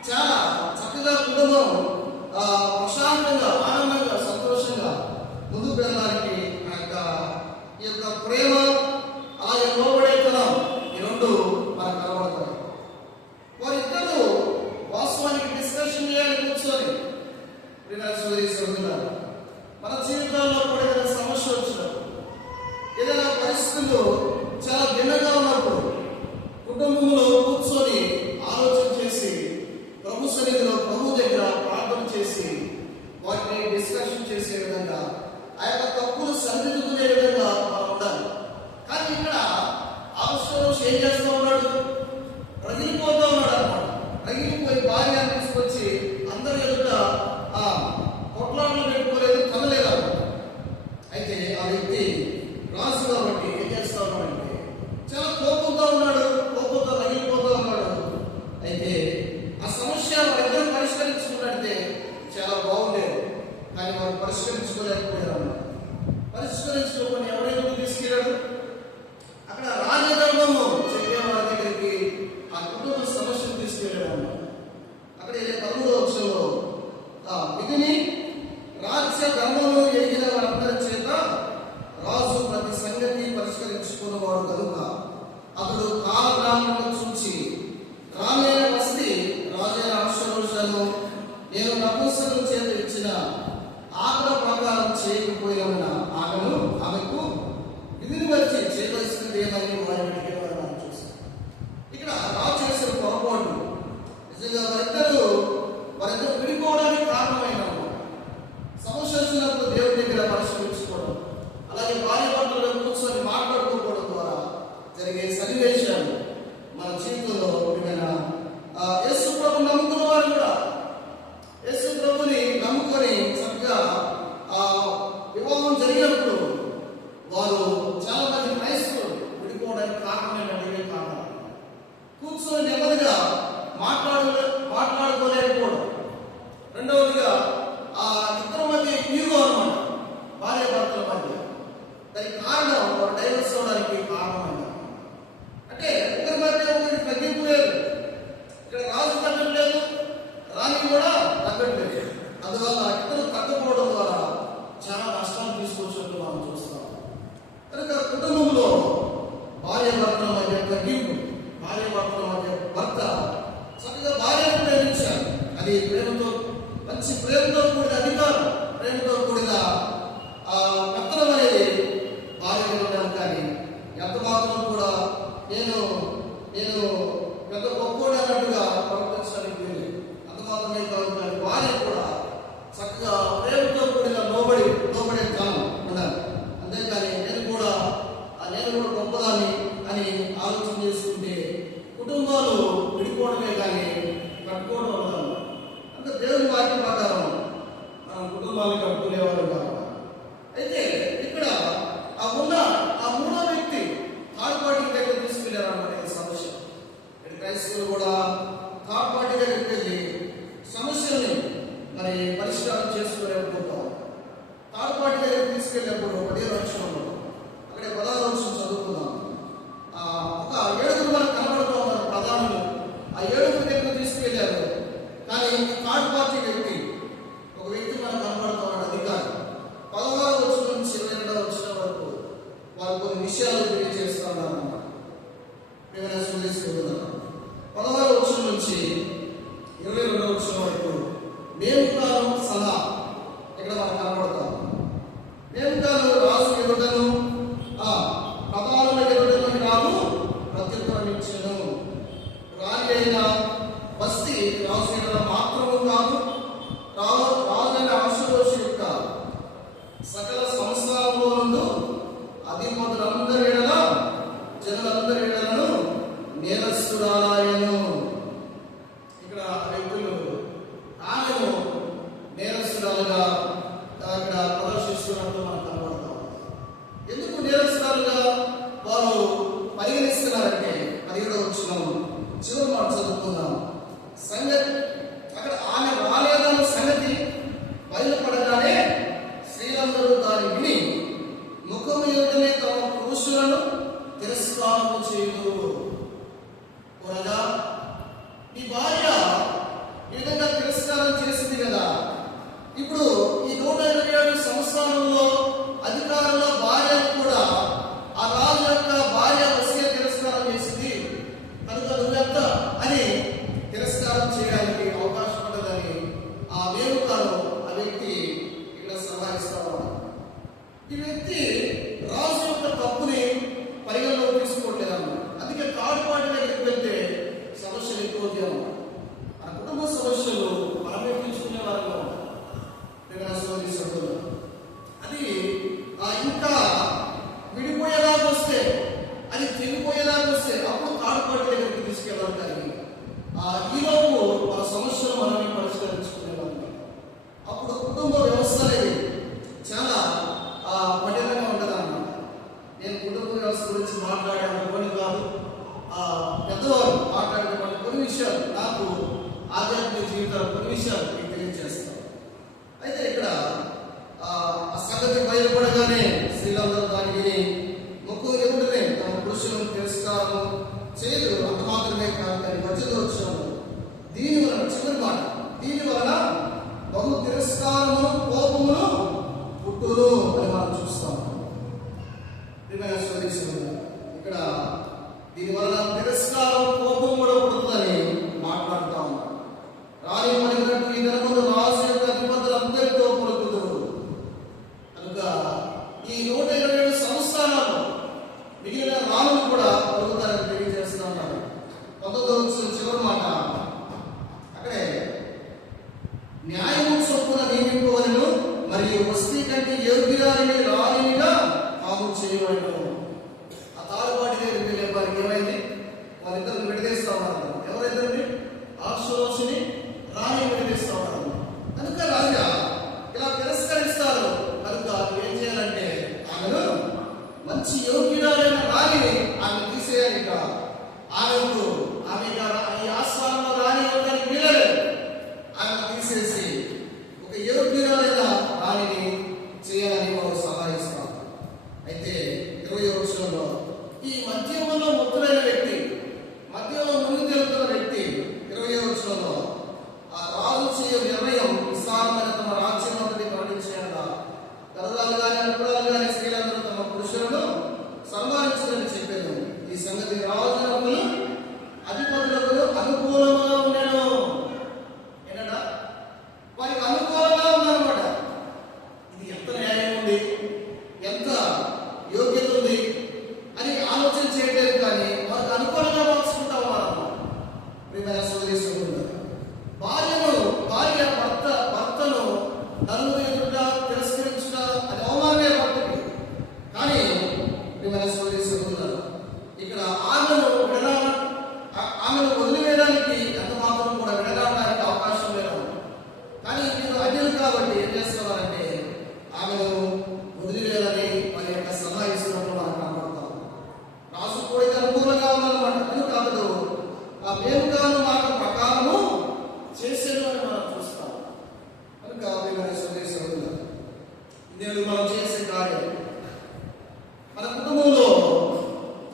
చాలా చక్కగా కుటుంబం ప్రశాంతంగా, ఆనందంగా, సంతోషంగా ముందుకు వెళ్ళడానికి ఈ యొక్క ప్రేమ, అలాగే లోబడేతనం, ఈ రెండు మనకు కనబడతాయి. వారిద్దరూ వాస్తవానికి డిస్కషన్ చేయాలి కూర్చొని. మన జీవితాల్లో కూడా ఏదైనా సమస్య వచ్చినప్పుడు, ఏదైనా పరిస్థితుల్లో చాలా భిన్నంగా ఉన్నప్పుడు కుటుంబంలో కూర్చొని ఆలోచన చేసి ప్రభు సన్నిధిలో, ప్రభు దగ్గర ప్రార్థన చేసి వాటిని డిస్కషన్ చేసే విధంగా, ఆ యొక్క తప్పులు సరిదిద్దుకునే విధంగా మనం ఉండాలి. కానీ ఇక్కడ అవసరం ఏం చేస్తూ ఉన్నాడు, రగిలిపోతూ ఉన్నాడు అన్నమాట. రగిలిపోయి భార్యను తీసుకొచ్చి అందరి ఎదుట కొట్లాటలు పెట్టుకోలేదు, తనలేదు అన్నమాట. అయితే ఆ వ్యక్తి రాజు కాబట్టి ఏం చేస్తా ఉన్నాడంటే, చాలా కోపంగా ఉన్నాడు, కోపంతో రగిలిపోతూ ఉన్నాడు. అయితే ఆ సమస్య వారిద్దరూ పరిష్కరించుకున్నట్టే చాలా బాగుండేది. కానీ వారు పరిష్కరించుకోలేకపోయారు. పరిష్కరించుకోకుండా ఎవరైనా తీసుకెళ్ళాడు, అక్కడ రాజధర్మము చెప్పే వారి దగ్గరికి ఆ కుటుంబ సమస్యను తీసుకెళ్ళాడు. అక్కడ 13వ వచనంలో విధిని రాజ్య ధర్మంలో ఎదిగిన వారందరి చేత రాజు ప్రతి సంగతి పరిష్కరించుకున్నవాడు కనుక అతడు కాలగ్రామంలో చూచి రామైన వస్తీ రాజైన అహష్వేరోషును నేను నపుంసకుల చేత ఇచ్చిన ఆజ్ఞ ప్రకారం చేయకపోయిన ఆమెకు విధిని వచ్చి చేయవలసింది ఏమని వారిని అడిగేవారు మనం చూస్తాం. ఇక్కడ రాజు చేసిన పొరపాటు నిజంగా వారిద్దరూ విడిపోవడానికి కారణమైన సమస్య వచ్చినప్పుడు దేవుడి దగ్గర పరిష్కరించుకోవడం, అలాగే భార్య భర్తలు కూర్చొని మాట్లాడుకోవడం ద్వారా జరిగే సన్నివేశాలు మన జీవితంలో యేసు ప్రభు నమ్ముకున్న వారు కూడా యేసు ప్రభుని నమ్ముకొని చక్కగా వివాహం జరిగినప్పుడు వారు చాలా మంది క్రైస్తవులు విడిపోవడానికి కారణం రెండవదిగా ఆ ఇద్దరి మధ్య ఈగో అన్నమాట, భార్య భర్తల మధ్య. దానికి కారణం వారు డైవర్స్ అవడానికి కారణం. అంటే ఒకరి మధ్య ఒకరికి తగ్గింపు లేదు. ఇక్కడ రాజు తగ్గట్లేదు, రాణి కూడా తగ్గట్లేదు. అందువల్ల ఇద్దరు తగ్గకపోవడం ద్వారా చాలా నష్టాలు తీసుకొచ్చినట్టు మనం చూస్తాం. కనుక కుటుంబంలో భార్య భర్తల మధ్య తగ్గింపు, భార్య భర్తల మధ్య భర్త చక్కగా భార్యను ప్రేమించాలి. అది ప్రేమతో, మంచి ప్రేమతో కూడిన అధికారం, ప్రేమతో కూడిన పెత్తనం అనేది భార్య ఉండడం. కానీ ఎంత మాత్రం కూడా నేను పెద్ద గొప్పోడు అన్నట్టుగా ప్రవర్తించడానికి లేదు. అంత మాత్రమే కాదు, కానీ భార్య కూడా చక్కగా ప్రేమతో కూడిన లోబడే కాలం ఉండాలి. అంతేకాని నేను కూడా గొప్పదాన్ని అని ఆలోచన చేసుకుంటే కుటుంబాలు విడిపోవడమే కానీ కట్టుకోవడం ఉండాలి. అంటే దేవుని వాక్యం ప్రకారం మనం కుటుంబాలు కట్టుకునేవారు కావాలి. అయితే ఇక్కడ ఆ మూడో వ్యక్తి థర్డ్ పార్టీ దగ్గర తీసుకెళ్లారు అన్నమాట సమస్య. ఇక్కడ క్రైస్తవులు కూడా థర్డ్ పార్టీ దగ్గరికి వెళ్ళి సమస్యల్ని మరి పరిష్కారం చేసుకోలేకపోతాం. థర్డ్ పార్టీ దగ్గరికి తీసుకెళ్ళినప్పుడు 10వ వచనంలో అక్కడే 16వ వచనం చదువుతున్నాం. ఒక 7 మనకు కనబడుతూ ఉన్నారు ప్రధానులు. ఆ 7 దగ్గర తీసుకెళ్లారు. కానీ థర్డ్ పార్టీ వ్యక్తి, ఒక వ్యక్తి మనకు కనబడుతూ ఉన్నాడు, అధికారి. 16వ వచనం నుంచి 22వ వచనం వరకు వారు కొన్ని విషయాలు తెలియజేస్తూ ఉన్నారు. 16వ వచనం నుంచి 22వ వచనం వరకు నేముకాలం సలహా ఇక్కడ మనకు కనబడతాం. నేముకాలం రాజు ఎదుటను ప్రధానుల ఎదుటను రాను ప్రత్యుత్తరం ఇచ్చెను. రాణి అయిన బస్తి రాజు ఎదుట మాత్రము కాదు, రాజైన అహష్వేరోషు యొక్క సకల సంస్థానంలో నుండి అధిపతులందరి ఎడల జనులందరి ఎడలను నేరస్తురాలాయను. ఇక్కడ వ్యక్తులు ఆమెను నేరస్తురాలుగా అక్కడ ప్రదర్శిస్తున్నట్టు మనకు కనబడతాం. ఎందుకు నేరస్తురాలుగా వారు పరిగణిస్తున్నారంటే 17వ వచనం చివరి మాట చదువుకుందాం. సంగతి అక్కడ ఆమె రాలేదన్న సంగతి బయలుపడగానే స్త్రీలందరూ దాన్ని విని ముఖము ఎదుటనే తమ పురుషులను తిరస్కారం చేయదు. రాజా, నీ భార్య ఈ విధంగా తిరస్కారం చేసింది కదా, ఇప్పుడు ఈ 127 సంవత్సరాలలో అధికారంలో భార్య కూడా ఆ రాజు యొక్క భార్య వస్తే తిరస్కారం చేసింది కనుక నువ్వెంత అని తిరస్కారం చేయడానికి అవకాశం ఉండదని ఆ వేడుకను ఆ వ్యక్తి ఇక్కడ సలహాయిస్తా ఉన్నాడు. ఈ వ్యక్తి రాజు యొక్క తప్పుని పరిగణలోకి తీసుకోవట్లేదన్నమాట. అందుకే థర్డ్ పార్టీ దగ్గరికి వెళ్తే సమస్యలు ఎక్కువ అన్నమాట. ఆ కుటుంబ సమస్యలు మనమే తీసుకునే వారిలో అది ఇంకా విడిపోయేలాగా వస్తే, అది తెగిపోయేలాగా వస్తే అప్పుడు థర్డ్ పార్టీ దగ్గరికి తీసుకెళ్ళాలి. కానీ ఈలోపు ఆ సమస్యలు మనమే పరిష్కరించుకునేవాళ్ళం. అప్పుడు కుటుంబ వ్యవస్థ అనేది చాలా కఠినంగా ఉంటుంది అన్నమాట. నేను కుటుంబ వ్యవస్థ గురించి మాట్లాడే కాదు, పెద్దవారు మాట్లాడేటువంటి కొన్ని విషయాలు, నాకు ఆధ్యాత్మిక జీవితాలు కొన్ని విషయాలు మీకు తెలియజేస్తాను. అయితే ఇక్కడ ఆ సంగతి బయలుపడగానే స్త్రీలందరూ దాన్ని విని ముక్కు ఎదుటనే తమ పురుషులను తిరస్కారం చేయదు. అంత మాత్రమే కాదు, కానీ మధ్యలో వచ్చాము దీని వలన, చివరి మాట, దీని వలన బహు తిరస్కారమును కోపమును పుట్టును అని మనం చూస్తాం. ఇక్కడ దీని వలన తిరస్కారం కోపం కూడా పుడుతుందని మాట్లాడుతా ఉన్నాం. రాణి పలికినట్టు ఈ దినములు రాజు యొక్క అధిపతులందరితో పలుకుదురు. కనుక ఈ 127 సంవత్సరాలు మిగిలిన రాణులు కూడా పలుకుతారని తెలియజేస్తా ఉన్నారు. 19వ వచనం చివరి మాట అక్కడే న్యాయము చొప్పున నియమింపవలెను, మరియు వస్తీ కంటే యోగ్యురాలిని రాణినిగా తాము చేయవలెను. ఆ తాడుబాటి దగ్గరికి వెళ్ళే వారికి ఏమైంది? వాళ్ళిద్దరు భార్య భర్తను నలుగురు ఎదుట తిరస్కరించుట అది అవమానమే భర్తకి. కానీ ఇక్కడ ఆమెను వదిలివేయడానికి ఎంత మాత్రం కూడా విడనాడడానికి అవకాశం లేదు. కానీ మీరు అన్యులు కాబట్టి ఏం చేస్తున్నారంటే ఆమెను వదిలివేయాలని వారి యొక్క సలహా ఇస్తున్నట్లు మనం కనబడతాం. రాసు కూడా అనుకూలంగా ఉందన్నమాట. ఎందుకు కాదు, ఆ మేలుగాను మాట ప్రకారము చేసేది అని మనం చూస్తాం. కనుక నేను మనం చేసే కార్యం మన కుటుంబంలో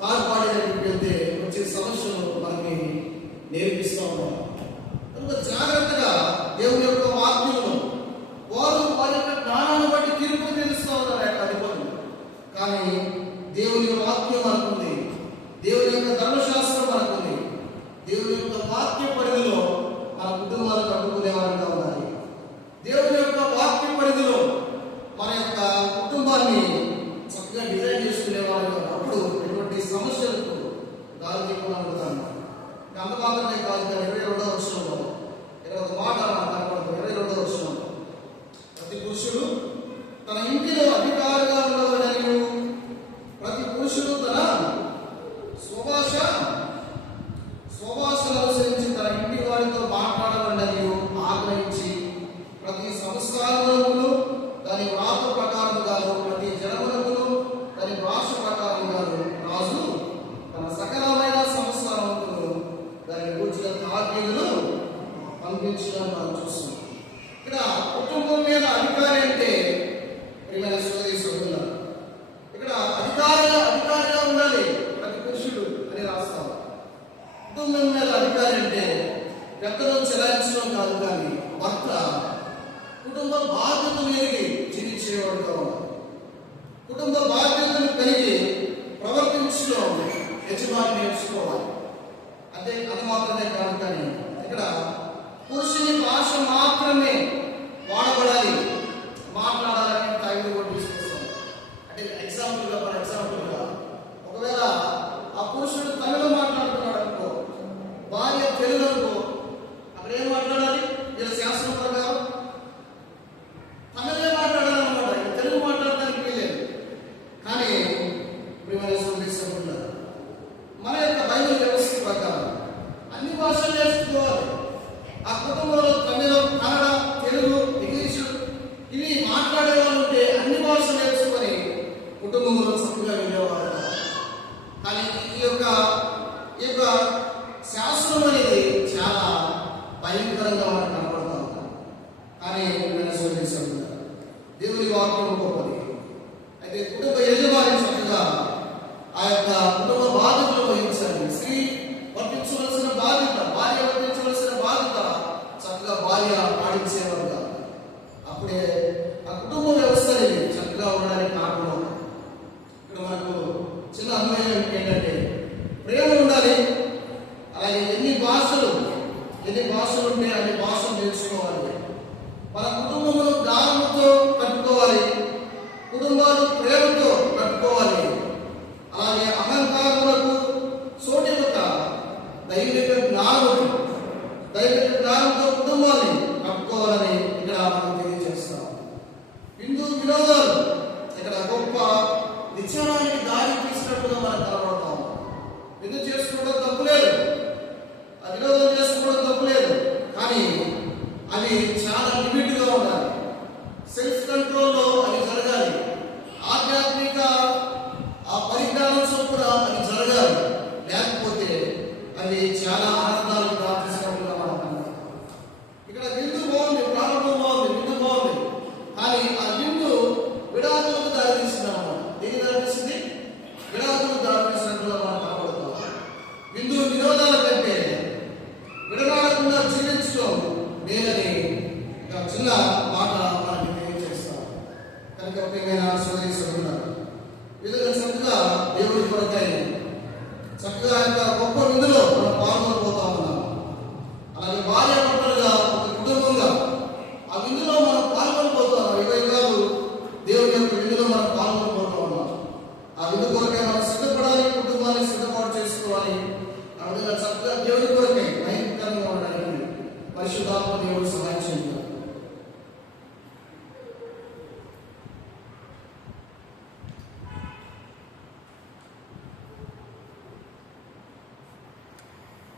కాపాడేందుకు వెళ్తే వచ్చే సమస్యలు మనకి నేర్పిస్తూ ఉంటాం. కనుక జాగ్రత్తగా దేవుని యొక్క వాక్యమును వారి యొక్క జ్ఞానాన్ని బట్టి తీర్పు తెలుస్తూ ఉన్నారు యొక్క అధిపతులు. కానీ దేవుని వాక్యం మనకుంది, దేవుని యొక్క ధర్మశాస్త్రం మనకుంది. దేవుని యొక్క వాక్య పరిధిలో మన కుటుంబాలు కట్టుకునేవారుగా ఉండాలి. దేవుని యొక్క వాక్య పరిధిలో మన యొక్క కుటుంబాన్ని చక్కగా డిజైన్ చేసుకునేవారు. అప్పుడు ఎటువంటి సమస్యలకు దారి తీయకుండా అంత మాత్రమే కాదు. 22వ వచనంలో 21 మాట మాట్లాడకూడదు. 22వ వచనంలో ప్రతి పురుషుడు తన ఇంటిలో అధికారిగా ఉండవలెను, ప్రతి పురుషుడు తన స్వభాషను అనుసరించి తన ఇంటి వారితో మాట్లాడవలెను ఆగ్రహించి, ప్రతి సంస్కారములను దాని వ్రాత ప్రకారం కాదు, ప్రతి జనములకు దాని భాష ప్రకారం కాదు, రాజు తన సకలమైన సంస్కారములను దాని కూర్చున్న తాకీదులు పంపించడం మనం చూస్తున్నాం. ఇక్కడ కుటుంబం మీద అధికారి అంటే ప్రియమైన సోదరులారా, ఇక్కడ అధికారిగా ఉండాలి ప్రతి పురుషుడు అని రాస్తాం. కుటుంబం మీద అధికారి అంటే పెద్దలను చెలాయించడం కాదు, కానీ భర్త కుటుంబ బాధ్యతలు ఎరిగి జీవించేవాడుగా ఉండాలి. కుటుంబ బాధ్యతలు కలిగి ప్రవర్తించడం యజమాని నేర్చుకోవాలి. అది మాత్రమే కాదు, కానీ ఇక్కడ పురుషుని భాష మాత్రమే వాడబడాలి, మాట్లాడాలని తగిన కూడా తీసుకొస్తాం. అంటే ఎగ్జాంపుల్గా ఒకవేళ ఆ పురుషుడు తమిళ మాట్లాడుతున్నాడు అనుకో, భార్య తెలుగు అనుకో, అక్కడ ఏం మాట్లాడాలి? వీళ్ళ శాస్త్రం ప్రకారం తమిళే మాట్లాడాలన్నమాట. తెలుగు మాట్లాడడానికి వీలేదు. కానీ మన యొక్క బైబిల్ వ్యవస్థ ప్రకారం అన్ని భాషలు నేర్చుకోవాలి. ఆ కుటుంబంలో తమిళం, కన్నడ, తెలుగు, ఇంగ్లీషు ఇవి మాట్లాడే వాళ్ళు ఉంటే అన్ని భాషలు నేర్చుకొని కుటుంబంలో చక్కగా వెళ్ళేవారు. కానీ ఈ యొక్క శాస్త్రం అనేది చాలా భయంకరంగా మనకు కనపడతా ఉంటాం. కానీ దేవుని వాక్యం గొప్పది. అయితే కుటుంబ యజమాని చక్కగా ఆ యొక్క కుటుంబ బాధ్యతలు వహించాలి. స్త్రీ వర్తించవలసిన బాధ్యత, భార్య వర్తించవలసిన బాధ్యత చక్కగా భార్య పాటించేవారుగా. అప్పుడే ఆ కుటుంబ వ్యవస్థ అనేది చక్కగా ఉండడానికి కారణం. ఇక్కడ మనకు చిన్న అన్వయం ఏంటంటే ప్రేమ ఉండాలి. అలాగే ఎన్ని భాషలు ఉంటే అన్ని భాషలు నేర్చుకోవాలి. మన కుటుంబంలో జ్ఞానంతో కట్టుకోవాలి, కుటుంబాలు ప్రేమతో కట్టుకోవాలి. అలాగే అహంకారములకు చోటిక దైవిక జ్ఞానంతో కుటుంబాన్ని కట్టుకోవాలని ఇక్కడ మనం తెలియజేస్తాం. హిందూ వినోదాలు ఇక్కడ గొప్ప నిత్యానికి దారి తీసినట్టుగా మనం కనబడతాం. విందు చేసుకోవడం తప్పులేదు, ఆ వినోదం చేసుకోవడం తప్పులేదు, కానీ అవి చాలా లిమిట్గా ఉండాలి. సెల్ఫ్ కంట్రోల్లో అవి జరగాలి. ఆధ్యాత్మిక ఆ పరిజ్ఞానం చొప్పున అవి జరగాలి. లేకపోతే అవి చాలా ఆనందాలకు ప్రార్థిస్తున్నట్టుగా మనం కనబడతాం. ఇక్కడ విందు బాగుంది, ప్రారంభం బాగుంది, విందు బాగుంది, కానీ ఆ విందు విడాకులకు దారితీసిందన్నమాట. దేని దారితీసింది? విడాకులకు దారితీసినట్టుగా మనం కనబడతాం. విందు వినోదాల కంటే విడనాడకుండా జీవించడం మేలని చిన్న మాట మనకి తెలియజేస్తాం. కనుక ప్రియమైన సోదరులారా, విధంగా చక్కగా దేవుడి కొరకై చక్కగా గొప్ప విందులో మనం పాల్గొనబోతా ఉన్నాం. అలాగే